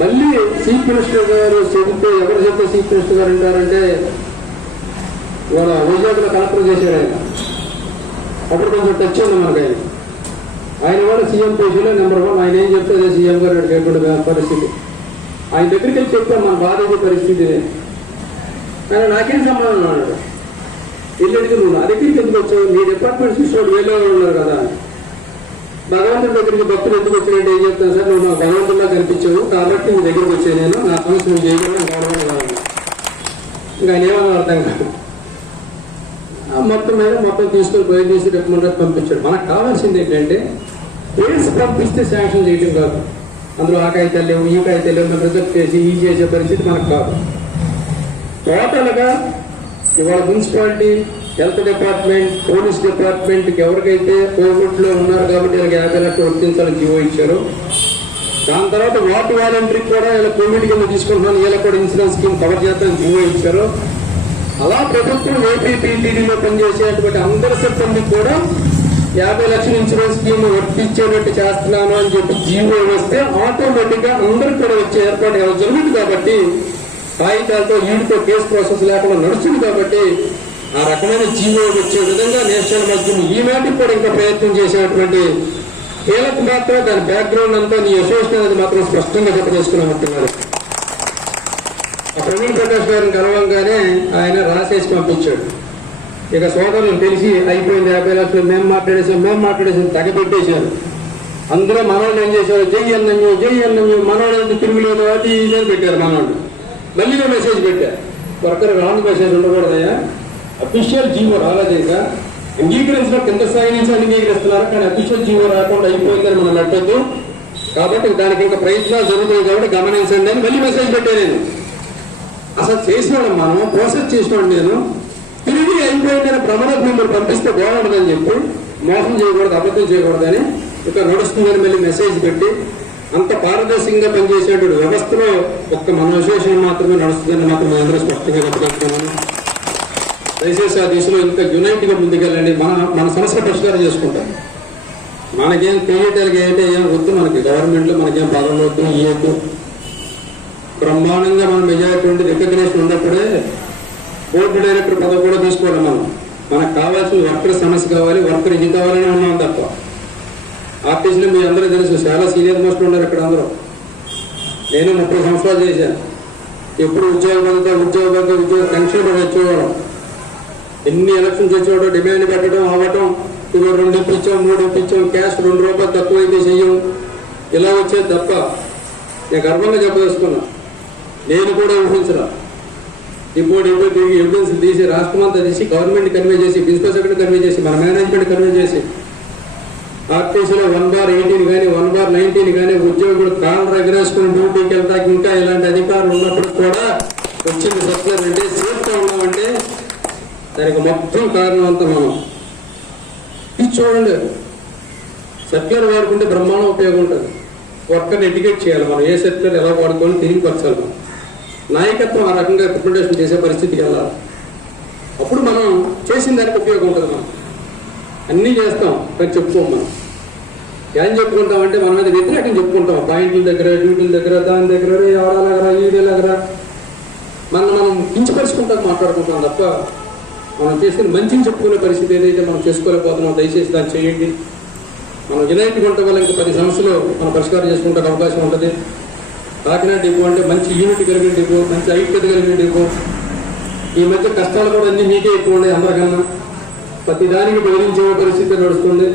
మళ్ళీ చీఫ్ మినిస్టర్ గారు చెబితే ఎవరు చెప్తే చీఫ్ మినిస్టర్ గారు అంటారంటే వాళ్ళ వైజాగ్లో కలెక్టర్ చేశారు ఆయన. అప్పుడు కొంచెం టచ్ ఉంది మనకు. ఆయన కూడా సీఎం పొజిషన్లో నెంబర్ 1. ఆయన ఏం చెప్తే అదే సీఎం గారు అడిగేటువంటి పరిస్థితి. ఆయన దగ్గరికి వెళ్ళి చెప్తాం మన బాధ పరిస్థితి. ఆయన నాకేం సంబంధం అన్నాడు. వెళ్ళి నువ్వు నా దగ్గరికి ఎందుకు వచ్చావు, నీ డిపార్ట్మెంట్ చూసుకోండి వేరే ఉన్నారు కదా. భగవంతుడి దగ్గరికి భక్తులు ఎందుకు వచ్చినట్టు ఏం చెప్తాను సార్, నువ్వు నాకు భగవంతుడిలా కనిపించావు కాబట్టి నీ దగ్గరికి వచ్చాను, నేను నా సమస్య నువ్వు చేయగలను కావడం కావాలి. ఇంకా ఆయన ఏమన్నా అర్థం కాదు. మొత్తం తీసుకొని పోయి తీసి రికమెండ్ పంపించాడు. మనకు కావాల్సింది ఏంటంటే పేర్స్ పంపిస్తే శాంక్షన్ చేయడం కాదు. అందులో ఆ కాగితాలు లేవు, ఈ కాగితాలు లేవు, మనం రిజెక్ట్ చేసి ఈ చేసే పరిస్థితి మనకు కాదు. టోటల్గా ఇవాళ మున్సిపాలిటీ, హెల్త్ డిపార్ట్మెంట్, పోలీస్ డిపార్ట్మెంట్కి ఎవరికైతే కోవిడ్లో ఉన్నారు కాబట్టి వీళ్ళకి 50 లక్షలు వర్తించాలని జీవో ఇచ్చారు. దాని తర్వాత వార్డు వాలంటీర్కి కూడా ఇలా కోవిడ్ కింద తీసుకుంటున్నాను, వీళ్ళకి కూడా ఇన్సూరెన్స్ స్కీమ్ కవర్ చేస్తానని జీవో ఇచ్చారు. అలా ప్రభుత్వం ఏపీపీటీడీలో పనిచేసేటువంటి అందరి సిబ్బందికి కూడా 50 లక్షల ఇన్సూరెన్స్ స్కీమ్ వర్తించేటట్టు చేస్తున్నాను అని చెప్పి జీవో వస్తే ఆటోమేటిక్ గా అందరికి కూడా వచ్చే ఏర్పాటు జరుగుతుంది. కాబట్టి కాగితాలతో వీటితో కేసు ప్రాసెస్ లేకుండా నడుస్తుంది. కాబట్టి ఆ రకమైన జీవో వచ్చే విధంగా నేషనల్ మధ్యం ఈ నాటికి కూడా ఇంకా ప్రయత్నం చేసేటువంటి కీలక మాత్రం దాని బ్యాక్గ్రౌండ్ అంతా నీ అసోసియేషన్ అనేది మాత్రం స్పష్టంగా చెప్పదలుచుకున్నామంటున్నారు. ప్రవీణ్ ప్రకాష్ గారిని కలవంగానే ఆయన రాసేసి పంపించాడు. ఇక సోదరులు తెలిసి అయిపోయింది 50 లక్షలు మేము మాట్లాడేసాం తగపెట్టేశారు. అందులో మనవాళ్ళు ఏం చేశారు, జై అన్నమ్యూ మనవాళ్ళు తిరుగులేదు అది ఇది అని పెట్టారు. మనవాళ్ళు మళ్ళీ మెసేజ్ పెట్టారు. వర్కర్ రాంగ్ మెసేజ్ ఉండకూడదయా, అఫీషియల్ జీవో రాలేదు. ఇంకా అంగీకరించిన కింద స్థాయి నుంచి అంగీకరిస్తున్నారు, కానీ అఫీషియల్ జీవో రాకుండా అయిపోయిందని మనం పెట్టద్దు. కాబట్టి దానికి ఇంకా ప్రయత్నాలు జరుగుతాయి కాబట్టి గమనించండి అని మళ్ళీ మెసేజ్ పెట్టాను. నేను అసలు చేసినాడు, మనం ప్రాసెస్ చేసినాడు. నేను తిరిగి ప్రమాణకు మిమ్మల్ని పంపిస్తే బాగుంటుందని చెప్పి మోసం చేయకూడదు, అబద్ధం చేయకూడదని ఇక నడుస్తుందని మళ్ళీ మెసేజ్ పెట్టి అంత పారదర్శకంగా పనిచేసేటువంటి వ్యవస్థలో ఒక్క మన అసోసియేషన్ మాత్రమే నడుస్తుందని మాత్రం మేము అందరూ స్పష్టంగా చెప్పగలుగుతున్నాను. దయచేసి ఆ దిశలో ఇంకా యునైట్గా ముందుకెళ్ళండి. మన సమస్య పరిష్కారం చేసుకుంటాం. మనకేం క్రియేటర్గా ఏంటంటే ఏం వద్దు, మనకి గవర్నమెంట్లో మనకేం పదవులు వద్దు, ఇవ్వద్దు. బ్రహ్మాండంగా మనం మెజారిటీ ఉండి రికగ్నేషన్ ఉన్నప్పుడే బోర్డు డైరెక్టర్ పదవి కూడా తీసుకోవాలి. మనకు కావాల్సిన వర్కర్ సమస్య కావాలి, వర్కర్ ఇది కావాలని ఉన్నాం తప్ప. ఆర్టిస్టులు మీ అందరూ తెలుసు, చాలా సీనియర్ మోస్ట్ ఉన్నారు ఇక్కడ అందరూ. నేను 30 సంవత్సరాలు చేశాను. ఎప్పుడు ఉద్యోగ టెన్షన్ పడి వచ్చేవాళ్ళం. ఎన్ని ఎలక్షన్స్ వచ్చేవాడో డిమాండ్ పెట్టడం అవ్వటం, ఇగో 2 ఇప్పించాం 3 ఇప్పించాం, క్యాష్ 2 రూపాయలు తక్కువైతే చెయ్యం, ఇలా వచ్చేది తప్ప. నేను గర్వంగా చెప్పదలుచుకున్నా, నేను కూడా ఊహించరా. ఇప్పుడు తిరిగి ఎవిడెన్స్ తీసి రాష్ట్రం అంతా తీసి గవర్నమెంట్ కన్వే చేసి, ప్రిన్సిపల్ సెక్రటరీ కన్వే చేసి, మన మేనేజ్మెంట్ కన్వే చేసి, ఆర్టీసీలో 1/18 కానీ 1/19 కానీ ఉద్యోగులు కాళ్ళు ఎగరేసుకుని డ్యూటీకి వెళ్తాకి ఇంకా ఇలాంటి అధికారులు ఉన్నప్పుడు కూడా వచ్చింది సర్కులర్ అంటే సేఫ్గా ఉన్నామంటే దానికి మొత్తం కారణం అంతా మనం. ఇది చూడండి, సర్కులర్ వాడుకుంటే బ్రహ్మాండం ఉపయోగం ఉంటుంది. వర్కర్ని ఎడ్యుకేట్ చేయాలి మనం, ఏ సర్కులర్ ఎలా వాడుకోవాలని తెలియపరచాలి మనం. నాయకత్వం ఆ రకంగా రిప్రజెంటేషన్ చేసే పరిస్థితికి వెళ్ళాలి. అప్పుడు మనం చేసిన దానికి ఉపయోగం ఉంటుంది. మనం అన్నీ చేస్తాం కానీ చెప్పుకోం. మనం ఏం చెప్పుకుంటామంటే మన మీద వ్యతిరేకం చెప్పుకుంటాం. పాయింట్ల దగ్గర, డ్యూటీల దగ్గర, దాని దగ్గర, ఆడాలగరా ఈడేలాగరా మనం కించపరుచుకుంటాం, మాట్లాడుకుంటాం తప్ప మనం చేసిన మంచిని చెప్పుకునే పరిస్థితి ఏదైతే మనం చేసుకోలేకపోతున్నాం. దయచేసి దాన్ని చేయండి. మనం యునైట్గా ఉండటం వల్ల ఇంకా 10 సమస్యలు మనం పరిష్కారం చేసుకుంటే అవకాశం ఉంటుంది. కాకినాడ డిపో అంటే మంచి యూనిట్ కలిగిన డిపో, మంచి ఐక్యత కలిగిన డిపో. ఈ మధ్య కష్టాలు కూడా అన్ని మీకే ఎక్కువ ఉన్నాయి అందరికన్నా. ప్రతి దానికి బెదిరించే పరిస్థితి నడుస్తుంది.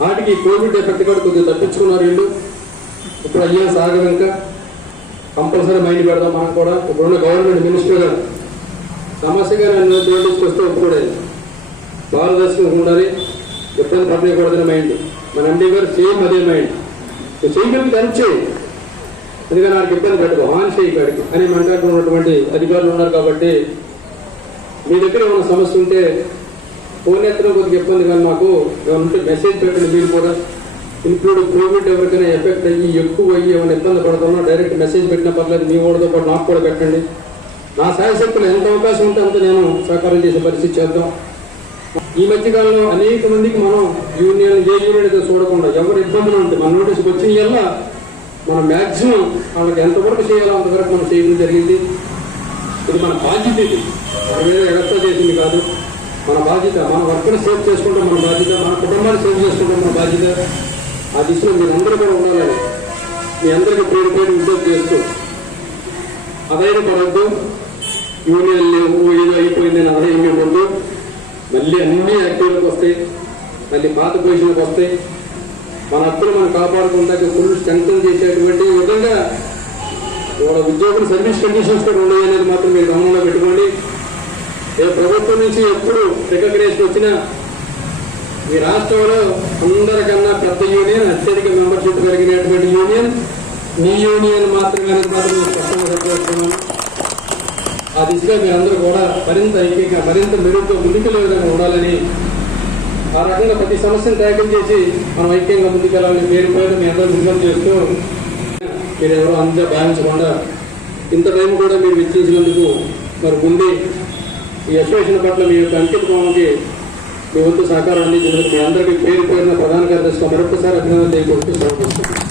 వాటికి కోవిడ్ ఎఫెక్ట్ కూడా కొద్దిగా తప్పించుకున్నారు వీళ్ళు. ఇప్పుడు అయ్యే సాగం ఇంకా కంపల్సరీ మైండ్ పెడదాం మనం కూడా. ఇప్పుడున్న గవర్నమెంట్ మినిస్టర్ గారు సమస్యగా నన్ను నోటీస్కి వస్తే ఒప్పుకోలేదు. పారదర్శకంగా ఉండాలి, ఎప్పుడైనా పట్టకూడదని మైండ్. మన ఎండీ గారు సేమ్ అదే మైండ్. చేయగలిగి హెల్ప్ చేయి, ఎందుకంటే నాకు ఇబ్బంది పెట్టదు, హాన్ చేయి కాడికి అని మాట్లాడుతున్నటువంటి అధికారులు ఉన్నారు. కాబట్టి మీ దగ్గర ఏమైనా సమస్య ఉంటే ఫోన్ ఎత్తడం కొద్దిగా ఇబ్బంది, కానీ మాకు ఏమంటే మెసేజ్ పెట్టండి. మీరు కూడా ఇంక్లూడ్ కోవిడ్ ఎవరికైనా ఎఫెక్ట్ అయ్యి ఎక్కువ అయ్యి ఏమైనా ఇబ్బంది పడుతున్నా డైరెక్ట్ మెసేజ్ పెట్టినా పర్లేదు, మీ ఓడితో పాటు నాకు కూడా పెట్టండి. నా శాయశక్తులు ఎంత అవకాశం ఉంటే అంత నేను సహకారం చేసే పరిస్థితి చేద్దాం. ఈ మధ్యకాలంలో అనేక మందికి మనం యూనియన్ ఏ యూనియన్ అయితే చూడకుండా ఎవరు ఇబ్బందులు ఉంటే మన నోటీస్కి వచ్చిన వల్ల మనం మ్యాక్సిమం వాళ్ళకి ఎంతవరకు చేయాలో అంతవరకు మనం చేయడం జరిగింది. ఇది మన బాధ్యత. ఇది మన మీద ఎగస్ట్రా చేసింది కాదు, మన బాధ్యత. మన వర్క్ని సేవ్ చేసుకుంటాం మన బాధ్యత, మన కుటుంబాన్ని సేవ్ చేసుకుంటాం మన బాధ్యత. ఆ దిశలో మీరు అందరూ కూడా ఉండాలని మీ అందరికీ పేరు ఉద్యోగం చేస్తూ అదైనా పడద్దు. యూనియన్ లేవు, ఏదో అయిపోయిందని అదే ఏమీ వద్దు. మళ్ళీ అన్ని యాక్టివ్లకు వస్తాయి, మళ్ళీ పాత పొజిషన్కి వస్తాయి. మన హక్కులు మనం కాపాడుకుంటాక ఫుల్ స్ట్రెంగ్తన్ చేసేటువంటి విధంగా వాళ్ళ ఉద్యోగుల సర్వీస్ కండిషన్స్ కూడా ఉన్నాయి అనేది మాత్రం మీరు గమనంలో పెట్టుకోండి. ఏ ప్రభుత్వం నుంచి ఎప్పుడు రికగ్నేషన్ వచ్చినా ఈ రాష్ట్రంలో అందరికన్నా పెద్ద యూనియన్, అత్యధిక మెంబర్షిప్ కలిగినటువంటి యూనియన్ మీ యూనియన్ మాత్రమే మాత్రం స్పష్టంగా చెప్పేస్తున్నాను. ఆ దిశగా మీరందరూ కూడా మరింత ఐక్యంగా, మరింత మెరుగ్గా ముందుకెళ్ళే విధంగా ఉండాలని, ఆ రకంగా ప్రతి సమస్యను ట్యాకిల్ చేసి మనం ఐక్యంగా ముందుకెళ్ళాలని పేరు మీ అందరూ విజ్ఞప్తి చేస్తూ, మీరు ఎవరో అంతా భావించకుండా ఇంత టైం కూడా మీరు వెచ్చించినందుకు మరి ముందే ఈ అసోసియేషన్ పట్ల మీ యొక్క అంకిత భావానికి మీ వంతు సహకారం అందించినందుకు మీ అందరికీ పేరున ప్రధాన కార్యదర్శిగా మరొకసారి అభినందన తెలియజేస్తూ